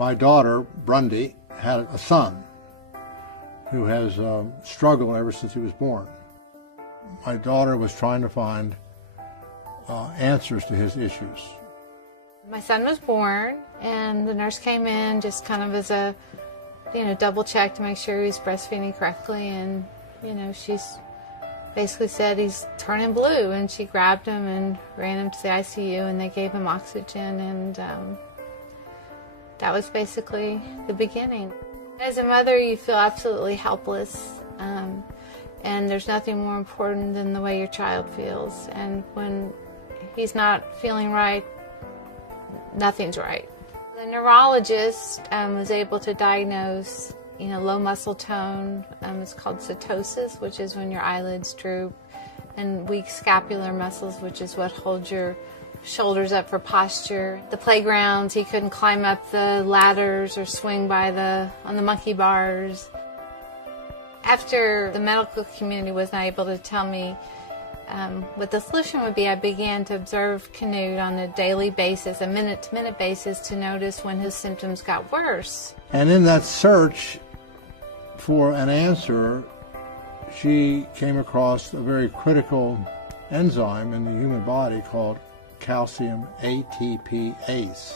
My daughter, Brundy, had a son who has struggled ever since he was born. My daughter was trying to find answers to his issues. My son was born, and the nurse came in just kind of as a, double check to make sure he was breastfeeding correctly, and, she's basically said he's turning blue, and she grabbed him and ran him to the ICU, and they gave him oxygen, and that was basically the beginning. As a mother, you feel absolutely helpless, and there's nothing more important than the way your child feels, and when he's not feeling right, nothing's right. The neurologist was able to diagnose, low muscle tone. It's called setosis, which is when your eyelids droop, and weak scapular muscles, which is what holds your shoulders up for posture. The playgrounds, he couldn't climb up the ladders or swing on the monkey bars. After the medical community was not able to tell me what the solution would be, I began to observe Canute on a daily basis, a minute-to-minute basis, to notice when his symptoms got worse. And in that search for an answer, she came across a very critical enzyme in the human body called calcium ATPase.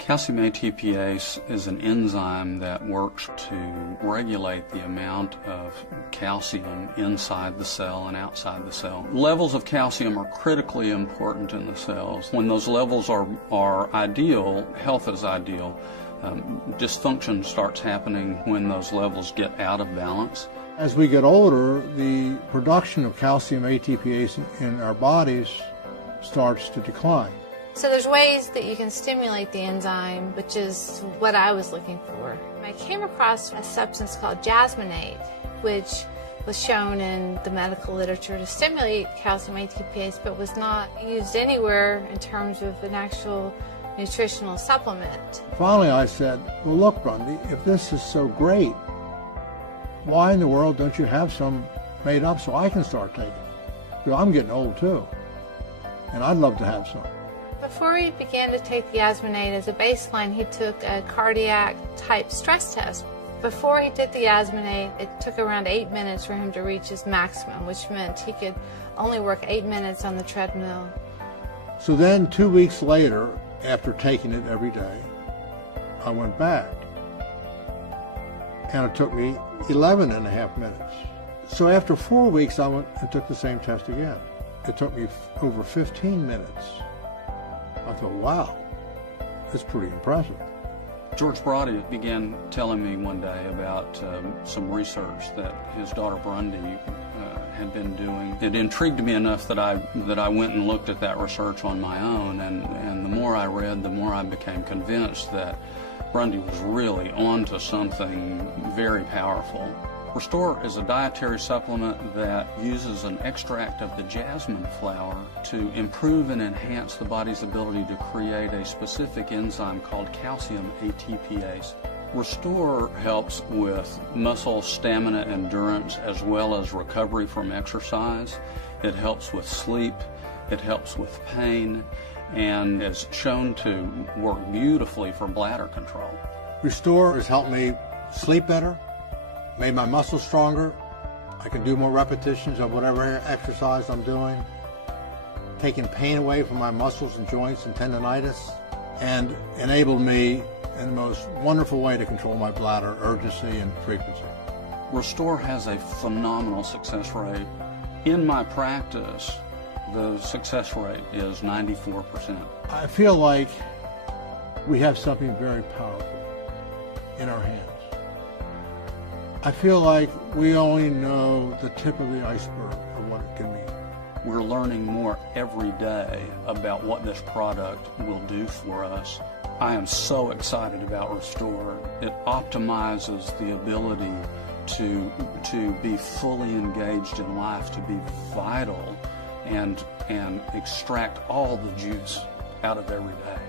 Calcium ATPase is an enzyme that works to regulate the amount of calcium inside the cell and outside the cell. Levels of calcium are critically important in the cells. When those levels are ideal, health is ideal. Dysfunction starts happening when those levels get out of balance. As we get older, the production of calcium ATPase in our bodies starts to decline. So there's ways that you can stimulate the enzyme, which is what I was looking for. I came across a substance called jasmonate, which was shown in the medical literature to stimulate calcium ATPase, but was not used anywhere in terms of an actual nutritional supplement. Finally, I said, well, look, Brundy, if this is so great, why in the world don't you have some made up so I can start taking it? Because I'm getting old too, and I'd love to have some. Before he began to take the jasmonate as a baseline, he took a cardiac type stress test. Before he did the jasmonate, it took around 8 minutes for him to reach his maximum, which meant he could only work 8 minutes on the treadmill. So then 2 weeks later, after taking it every day, I went back. And it took me 11 and a half minutes. So after 4 weeks, I went and took the same test again. It took me over 15 minutes. I thought, wow, that's pretty impressive. George Brody began telling me one day about some research that his daughter Brundy had been doing. It intrigued me enough that I went and looked at that research on my own, and the more I read, the more I became convinced that Brundy was really onto something very powerful. Restore is a dietary supplement that uses an extract of the jasmine flower to improve and enhance the body's ability to create a specific enzyme called calcium ATPase. Restore helps with muscle stamina endurance as well as recovery from exercise. It helps with sleep, it helps with pain, and is shown to work beautifully for bladder control. Restore has helped me sleep better, made my muscles stronger. I can do more repetitions of whatever exercise I'm doing, taking pain away from my muscles and joints and tendonitis, and enabled me in the most wonderful way to control my bladder urgency and frequency. Restore has a phenomenal success rate. In my practice, the success rate is 94%. I feel like we have something very powerful in our hands. I feel like we only know the tip of the iceberg of what it can mean. We're learning more every day about what this product will do for us. I am so excited about Restore. It optimizes the ability to be fully engaged in life, to be vital, and extract all the juice out of every day.